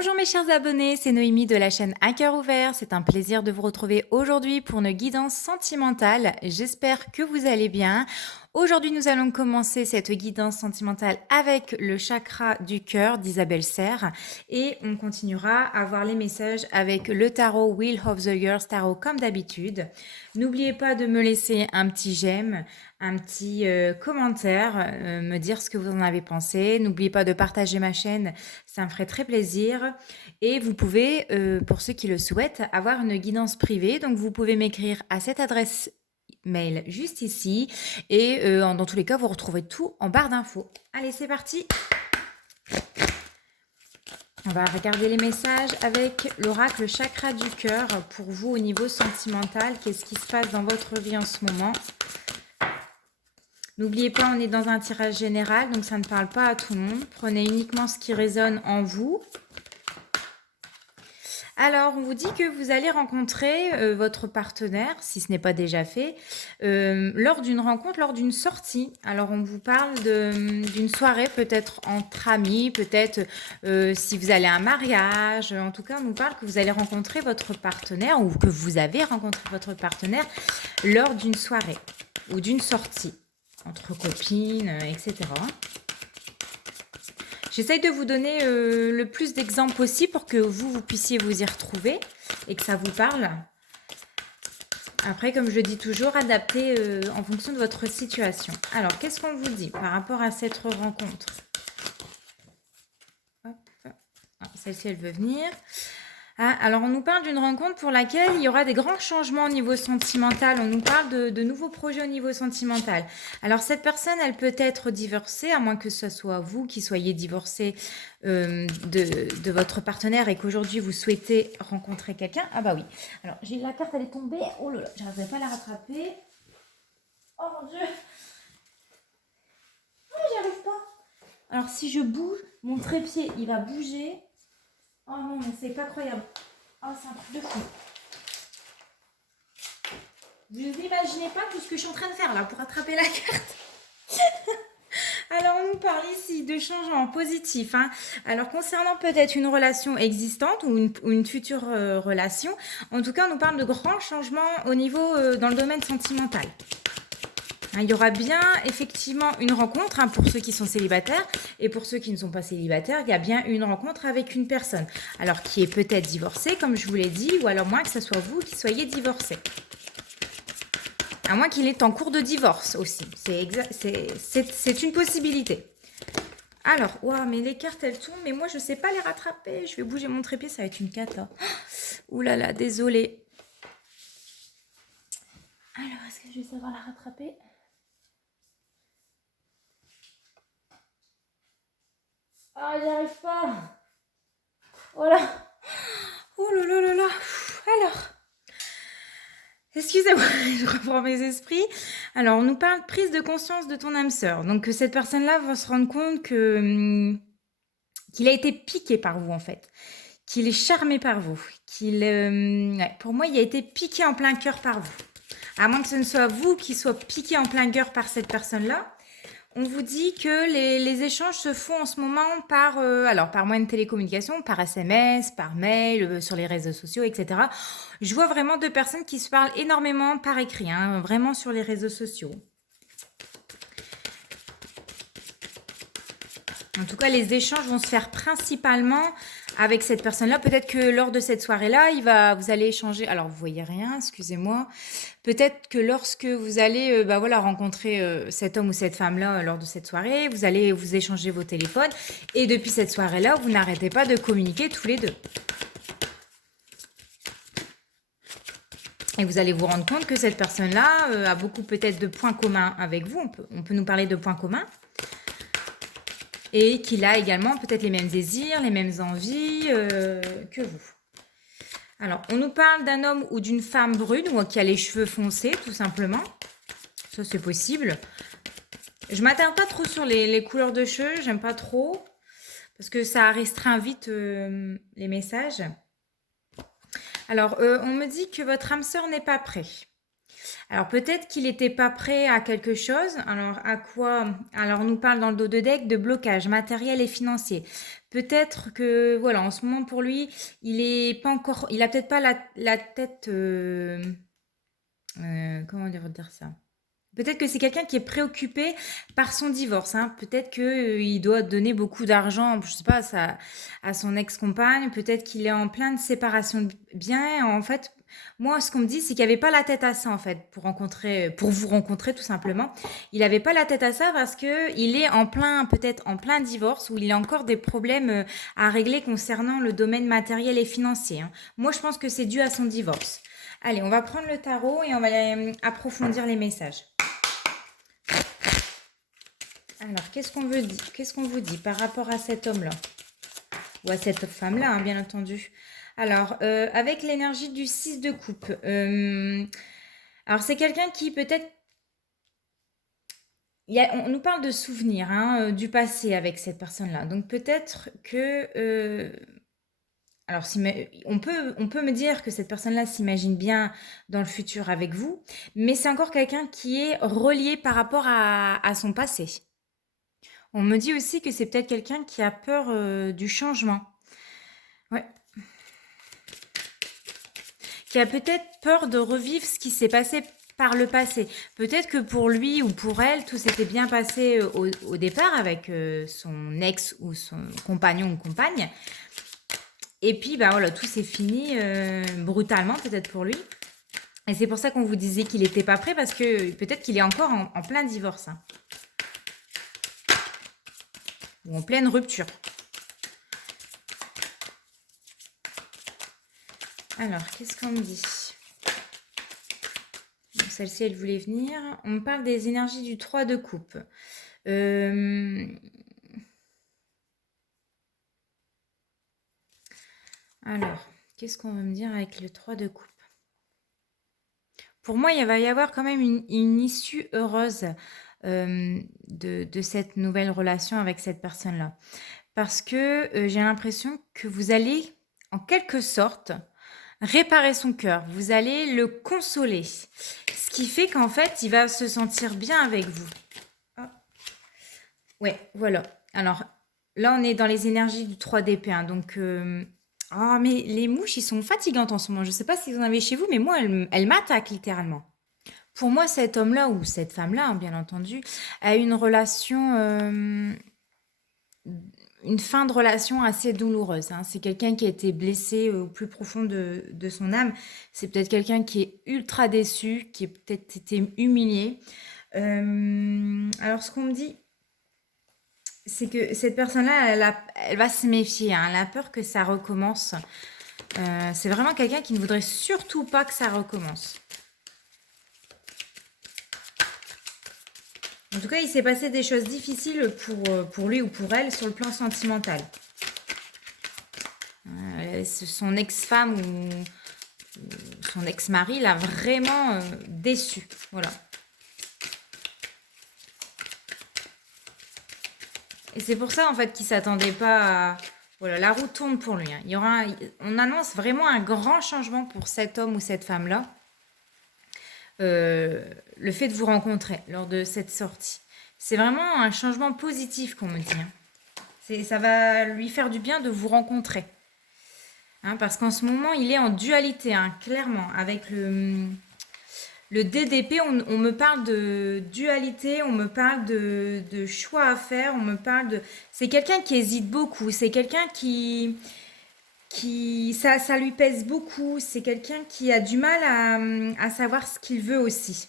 Bonjour mes chers abonnés, c'est Noémie de la chaîne Un cœur ouvert. C'est un plaisir de vous retrouver aujourd'hui pour une guidance sentimentale. J'espère que vous allez bien. Aujourd'hui, nous allons commencer cette guidance sentimentale avec le chakra du cœur d'Isabelle Serre et on continuera à voir les messages avec le tarot Wheel of the Years tarot comme d'habitude. N'oubliez pas de me laisser un petit j'aime, un petit commentaire, me dire ce que vous en avez pensé. N'oubliez pas de partager ma chaîne, ça me ferait très plaisir. Et vous pouvez, pour ceux qui le souhaitent, avoir une guidance privée. Donc vous pouvez m'écrire à cette adresse mail juste ici. Et dans tous les cas, vous retrouvez tout en barre d'infos. Allez, c'est parti. On va regarder les messages avec l'oracle chakra du cœur pour vous au niveau sentimental. Qu'est-ce qui se passe dans votre vie en ce moment? N'oubliez pas, on est dans un tirage général, donc ça ne parle pas à tout le monde. Prenez uniquement ce qui résonne en vous. Alors, on vous dit que vous allez rencontrer votre partenaire, si ce n'est pas déjà fait, lors d'une rencontre, lors d'une sortie. Alors, on vous parle d'une soirée peut-être entre amis, peut-être si vous allez à un mariage. En tout cas, on nous parle que vous allez rencontrer votre partenaire ou que vous avez rencontré votre partenaire lors d'une soirée ou d'une sortie entre copines, etc. J'essaye de vous donner le plus d'exemples possible pour que vous puissiez vous y retrouver et que ça vous parle. Après, comme je le dis toujours, adaptez en fonction de votre situation. Alors, qu'est-ce qu'on vous dit par rapport à cette rencontre? Celle-ci, elle veut venir. Ah, alors, on nous parle d'une rencontre pour laquelle il y aura des grands changements au niveau sentimental. On nous parle de nouveaux projets au niveau sentimental. Alors, cette personne, elle peut être divorcée, à moins que ce soit vous qui soyez divorcé de votre partenaire et qu'aujourd'hui, vous souhaitez rencontrer quelqu'un. Ah bah oui. Alors, j'ai la carte, elle est tombée. Oh là là, j'arriverai pas à la rattraper. Oh mon Dieu. Oh, j'y arrive pas. Alors, si je bouge, mon trépied, il va bouger. Oh non, mais c'est pas croyable. Oh, c'est un truc de fou. Vous n'imaginez pas tout ce que je suis en train de faire là pour attraper la carte. Alors, on nous parle ici de changements positifs. Hein. Alors, concernant peut-être une relation existante ou une future relation, en tout cas, on nous parle de grands changements au niveau dans le domaine sentimental. Il y aura bien effectivement une rencontre pour ceux qui sont célibataires et pour ceux qui ne sont pas célibataires, il y a bien une rencontre avec une personne. Alors qui est peut-être divorcée comme je vous l'ai dit ou alors moins que ce soit vous qui soyez divorcé. À moins qu'il est en cours de divorce aussi. C'est une possibilité. Alors, wow, mais les cartes elles tombent mais moi je ne sais pas les rattraper. Je vais bouger mon trépied, ça va être une cata. Ouh là là, désolée. Alors, est-ce que je vais savoir la rattraper? Ah, j'y arrive pas. Voilà. Oh là là là là. Alors, excusez-moi, je reprends mes esprits. Alors, on nous parle de prise de conscience de ton âme sœur. Donc, que cette personne-là va se rendre compte que qu'il a été piqué par vous, en fait. Qu'il est charmé par vous. Pour moi, il a été piqué en plein cœur par vous. À moins que ce ne soit vous qui soit piqué en plein cœur par cette personne-là. On vous dit que les échanges se font en ce moment par moyen de télécommunication, par SMS, par mail, sur les réseaux sociaux, etc. Je vois vraiment deux personnes qui se parlent énormément par écrit, hein, vraiment sur les réseaux sociaux. En tout cas, les échanges vont se faire principalement avec cette personne-là. Peut-être que lors de cette soirée-là, vous allez échanger. Alors, vous voyez rien, excusez-moi. Peut-être que lorsque vous allez rencontrer cet homme ou cette femme-là lors de cette soirée, vous allez vous échanger vos téléphones. Et depuis cette soirée-là, vous n'arrêtez pas de communiquer tous les deux. Et vous allez vous rendre compte que cette personne-là a beaucoup peut-être de points communs avec vous. On peut nous parler de points communs. Et qu'il a également peut-être les mêmes désirs, les mêmes envies que vous. Alors, on nous parle d'un homme ou d'une femme brune ou qui a les cheveux foncés, tout simplement. Ça, c'est possible. Je m'attarde pas trop sur les couleurs de cheveux, j'aime pas trop. Parce que ça restreint vite les messages. Alors, on me dit que votre âme sœur n'est pas prête. Alors peut-être qu'il n'était pas prêt à quelque chose. Alors à quoi? Alors on nous parle dans le dos de deck de blocage matériel et financier. Peut-être que voilà, en ce moment pour lui, il est pas encore, il a peut-être pas la tête. Comment dire ça? Peut-être que c'est quelqu'un qui est préoccupé par son divorce, hein. Peut-être que, il doit donner beaucoup d'argent, je sais pas, à son ex-compagne. Peut-être qu'il est en pleine séparation de biens. En fait, moi, ce qu'on me dit, c'est qu'il avait pas la tête à ça, en fait, pour vous rencontrer, tout simplement. Il avait pas la tête à ça parce que il est en plein, peut-être en plein divorce, où il a encore des problèmes, à régler concernant le domaine matériel et financier, hein. Moi, je pense que c'est dû à son divorce. Allez, on va prendre le tarot et on va approfondir les messages. Alors, qu'est-ce qu'on vous dit par rapport à cet homme-là? Ou à cette femme-là, hein, bien entendu. Alors, avec l'énergie du 6 de coupe. Alors, c'est quelqu'un qui peut-être... on nous parle de souvenirs, hein, du passé avec cette personne-là. Donc, peut-être que... alors, on peut me dire que cette personne-là s'imagine bien dans le futur avec vous, mais c'est encore quelqu'un qui est relié par rapport à son passé. On me dit aussi que c'est peut-être quelqu'un qui a peur du changement. Ouais. Qui a peut-être peur de revivre ce qui s'est passé par le passé. Peut-être que pour lui ou pour elle, tout s'était bien passé au départ avec son ex ou son compagnon ou compagne. Et puis, bah voilà, tout s'est fini brutalement peut-être pour lui. Et c'est pour ça qu'on vous disait qu'il n'était pas prêt parce que peut-être qu'il est encore en plein divorce. Hein. Ou en pleine rupture. Alors, qu'est-ce qu'on me dit? Bon, celle-ci, elle voulait venir. On me parle des énergies du 3 de coupe. Alors, qu'est-ce qu'on va me dire avec le 3 de coupe? Pour moi, il va y avoir quand même une issue heureuse de cette nouvelle relation avec cette personne-là. Parce que j'ai l'impression que vous allez, en quelque sorte, réparer son cœur. Vous allez le consoler. Ce qui fait qu'en fait, il va se sentir bien avec vous. Ah. Ouais, voilà. Alors, là, on est dans les énergies du 3 d'épée. Hein, donc... oh, mais les mouches, ils sont fatigantes en ce moment. Je ne sais pas si vous en avez chez vous, mais moi, elles m'attaquent littéralement. Pour moi, cet homme-là, ou cette femme-là, hein, bien entendu, a une relation, une fin de relation assez douloureuse. Hein. C'est quelqu'un qui a été blessé au plus profond de son âme. C'est peut-être quelqu'un qui est ultra déçu, qui a peut-être été humilié. Alors, ce qu'on me dit, c'est que cette personne-là, elle va se méfier. Hein. Elle a peur que ça recommence. C'est vraiment quelqu'un qui ne voudrait surtout pas que ça recommence. En tout cas, il s'est passé des choses difficiles pour lui ou pour elle sur le plan sentimental. Son ex-femme ou son ex-mari l'a vraiment déçu. Voilà. Et c'est pour ça, en fait, qu'il ne s'attendait pas à... Voilà, la roue tourne pour lui. Hein. On annonce vraiment un grand changement pour cet homme ou cette femme-là. Le fait de vous rencontrer lors de cette sortie. C'est vraiment un changement positif qu'on me dit. Hein. Ça va lui faire du bien de vous rencontrer. Hein, parce qu'en ce moment, il est en dualité, hein, clairement. Avec le DDP, on me parle de dualité, on me parle de choix à faire, on me parle de... C'est quelqu'un qui hésite beaucoup, c'est quelqu'un qui ça lui pèse beaucoup, c'est quelqu'un qui a du mal à savoir ce qu'il veut aussi.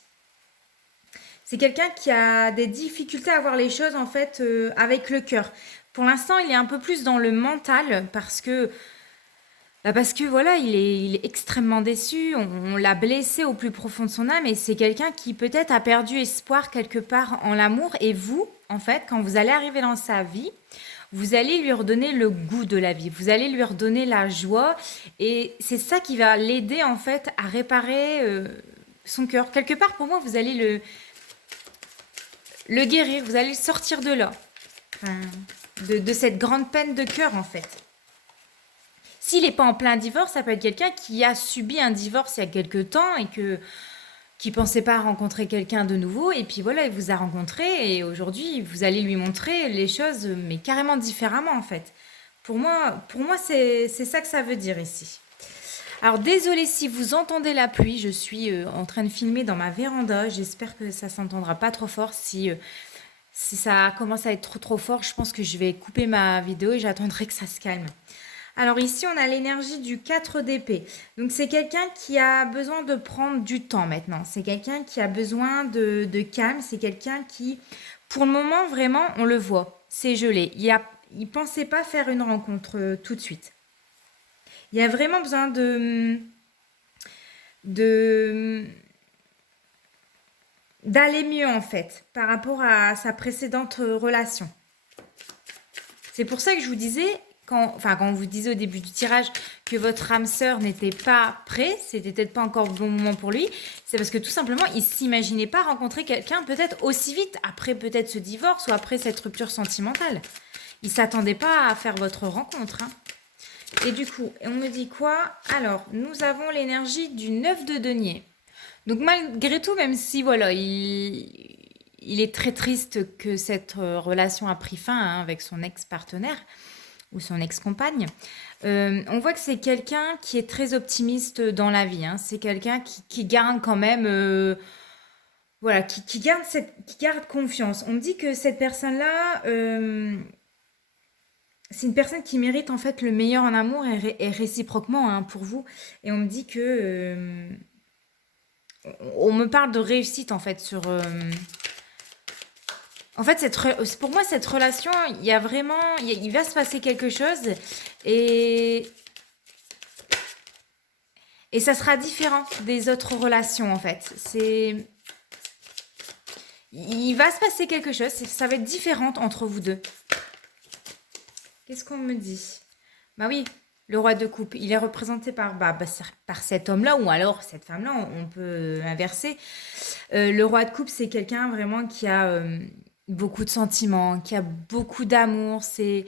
C'est quelqu'un qui a des difficultés à voir les choses en fait avec le cœur. Pour l'instant, il est un peu plus dans le mental parce que voilà, il est extrêmement déçu, on l'a blessé au plus profond de son âme et c'est quelqu'un qui peut-être a perdu espoir quelque part en l'amour et vous, en fait, quand vous allez arriver dans sa vie, vous allez lui redonner le goût de la vie, vous allez lui redonner la joie et c'est ça qui va l'aider en fait à réparer son cœur. Quelque part pour moi, vous allez le guérir, vous allez le sortir de là, enfin, de cette grande peine de cœur en fait. S'il n'est pas en plein divorce, ça peut être quelqu'un qui a subi un divorce il y a quelque temps et qui pensait pas rencontrer quelqu'un de nouveau, et puis voilà, il vous a rencontré, et aujourd'hui, vous allez lui montrer les choses, mais carrément différemment, en fait. Pour moi, c'est ça que ça veut dire ici. Alors, désolée si vous entendez la pluie, je suis en train de filmer dans ma véranda. J'espère que ça s'entendra pas trop fort. Si ça commence à être trop fort, je pense que je vais couper ma vidéo et j'attendrai que ça se calme. Alors ici, on a l'énergie du 4 d'épée. Donc c'est quelqu'un qui a besoin de prendre du temps maintenant. C'est quelqu'un qui a besoin de calme. C'est quelqu'un qui, pour le moment, vraiment, on le voit. C'est gelé. Il pensait pas faire une rencontre tout de suite. Il y a vraiment besoin de d'aller mieux en fait par rapport à sa précédente relation. C'est pour ça que je vous disais, quand on vous disait au début du tirage que votre âme sœur n'était pas prêt, c'était peut-être pas encore le bon moment pour lui, c'est parce que tout simplement, il s'imaginait pas rencontrer quelqu'un peut-être aussi vite, après peut-être ce divorce ou après cette rupture sentimentale. Il s'attendait pas à faire votre rencontre, hein. Et du coup, on me dit quoi? Alors, nous avons l'énergie du 9 de denier. Donc malgré tout, même si voilà, il est très triste que cette relation a pris fin hein, avec son ex-partenaire ou son ex-compagne, on voit que c'est quelqu'un qui est très optimiste dans la vie. Hein. C'est quelqu'un qui garde quand même, voilà, qui garde confiance. On me dit que cette personne-là, c'est une personne qui mérite en fait le meilleur en amour et réciproquement hein, pour vous. Et on me dit que on me parle de réussite en fait sur. En fait, pour moi, cette relation, il y a vraiment, il va se passer quelque chose et ça sera différent des autres relations en fait. Il va se passer quelque chose, ça va être différent entre vous deux. Qu'est-ce qu'on me dit? Bah oui, le roi de coupe, il est représenté par cet homme-là ou alors cette femme-là, on peut inverser. Le roi de coupe, c'est quelqu'un vraiment qui a beaucoup de sentiments, qui a beaucoup d'amour. C'est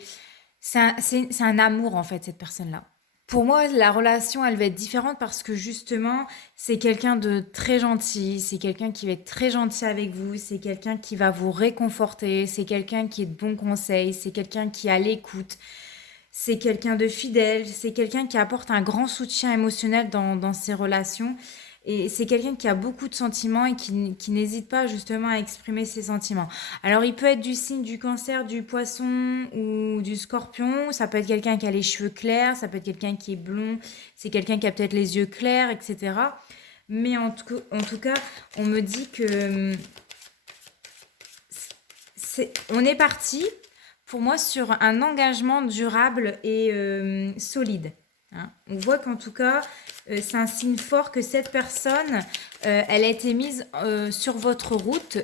un amour en fait, cette personne-là. Pour moi, la relation, elle va être différente parce que justement, c'est quelqu'un de très gentil, c'est quelqu'un qui va être très gentil avec vous, c'est quelqu'un qui va vous réconforter, c'est quelqu'un qui est de bons conseils, c'est quelqu'un qui a l'écoute, c'est quelqu'un de fidèle, c'est quelqu'un qui apporte un grand soutien émotionnel dans ses relations. Et c'est quelqu'un qui a beaucoup de sentiments et qui n'hésite pas justement à exprimer ses sentiments. Alors il peut être du signe du cancer, du poisson ou du scorpion. Ça peut être quelqu'un qui a les cheveux clairs, ça peut être quelqu'un qui est blond, c'est quelqu'un qui a peut-être les yeux clairs, etc. Mais en tout cas, on me dit que on est parti pour moi sur un engagement durable et solide. Hein. On voit qu'en tout cas, c'est un signe fort que cette personne, elle a été mise sur votre route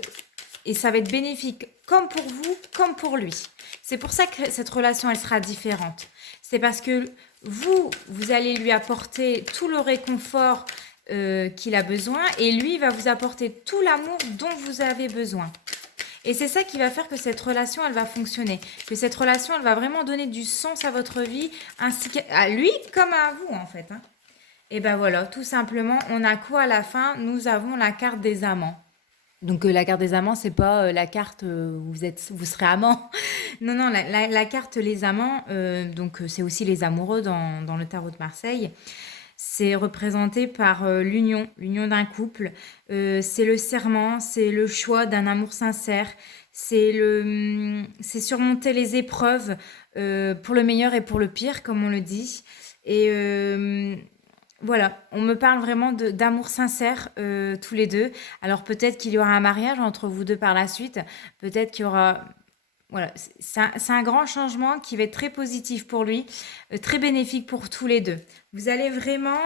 et ça va être bénéfique comme pour vous, comme pour lui. C'est pour ça que cette relation, elle sera différente. C'est parce que vous allez lui apporter tout le réconfort qu'il a besoin et lui va vous apporter tout l'amour dont vous avez besoin. Et c'est ça qui va faire que cette relation, elle va fonctionner. Que cette relation, elle va vraiment donner du sens à votre vie, ainsi qu'à lui comme à vous, en fait. Hein. Et ben voilà, tout simplement, on a quoi à la fin? Nous avons la carte des amants. Donc la carte des amants, c'est pas la carte où vous serez amant. Non, non, la carte les amants, donc c'est aussi les amoureux dans le tarot de Marseille. C'est représenté par l'union d'un couple. C'est le serment, c'est le choix d'un amour sincère. C'est surmonter les épreuves pour le meilleur et pour le pire, comme on le dit. Et voilà, on me parle vraiment d'amour sincère tous les deux. Alors peut-être qu'il y aura un mariage entre vous deux par la suite. Peut-être qu'il y aura... Voilà, c'est un grand changement qui va être très positif pour lui, très bénéfique pour tous les deux. Vous allez vraiment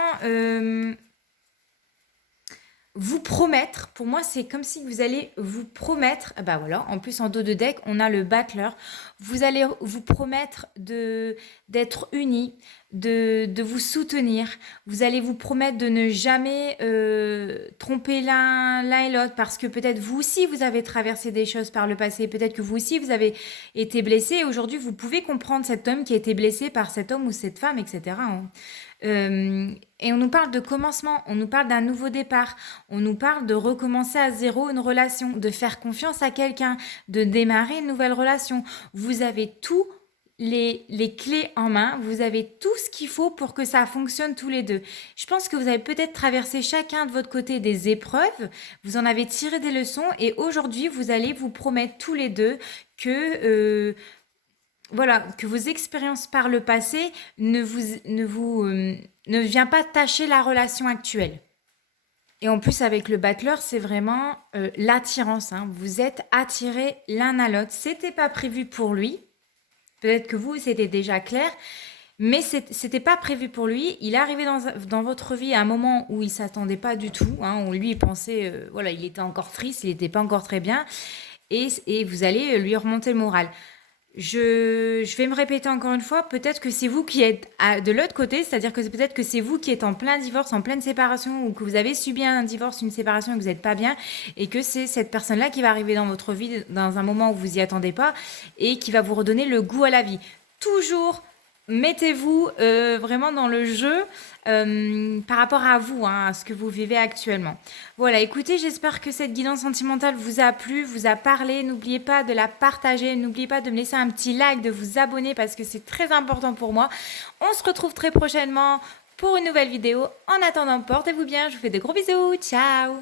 vous promettre, pour moi c'est comme si vous allez vous promettre, bah voilà, en plus en dos de deck on a le battleur, vous allez vous promettre d'être unis, de vous soutenir, vous allez vous promettre de ne jamais tromper l'un et l'autre parce que peut-être vous aussi vous avez traversé des choses par le passé, peut-être que vous aussi vous avez été blessé et aujourd'hui vous pouvez comprendre cet homme qui a été blessé par cet homme ou cette femme, etc. Hein. Et on nous parle de commencement, on nous parle d'un nouveau départ, on nous parle de recommencer à zéro une relation, de faire confiance à quelqu'un, de démarrer une nouvelle relation. Vous avez tous les clés en main, vous avez tout ce qu'il faut pour que ça fonctionne tous les deux. Je pense que vous avez peut-être traversé chacun de votre côté des épreuves, vous en avez tiré des leçons et aujourd'hui vous allez vous promettre tous les deux que voilà, que vos expériences par le passé ne vient pas tâcher la relation actuelle. Et en plus, avec le battleur, c'est vraiment l'attirance, hein. Vous êtes attirés l'un à l'autre. C'était pas prévu pour lui. Peut-être que vous, c'était déjà clair. Mais c'était pas prévu pour lui. Il est arrivé dans votre vie à un moment où il s'attendait pas du tout, hein, où lui, il pensait, voilà, il était encore triste, il n'était pas encore très bien. Et vous allez lui remonter le moral. Je vais me répéter encore une fois, peut-être que c'est vous qui êtes de l'autre côté, c'est-à-dire que peut-être que c'est vous qui êtes en plein divorce, en pleine séparation, ou que vous avez subi un divorce, une séparation et que vous n'êtes pas bien, et que c'est cette personne-là qui va arriver dans votre vie dans un moment où vous y attendez pas, et qui va vous redonner le goût à la vie. Toujours mettez-vous vraiment dans le jeu par rapport à vous, hein, à ce que vous vivez actuellement. Voilà, écoutez, j'espère que cette guidance sentimentale vous a plu, vous a parlé. N'oubliez pas de la partager, n'oubliez pas de me laisser un petit like, de vous abonner parce que c'est très important pour moi. On se retrouve très prochainement pour une nouvelle vidéo. En attendant, portez-vous bien, je vous fais de gros bisous, ciao!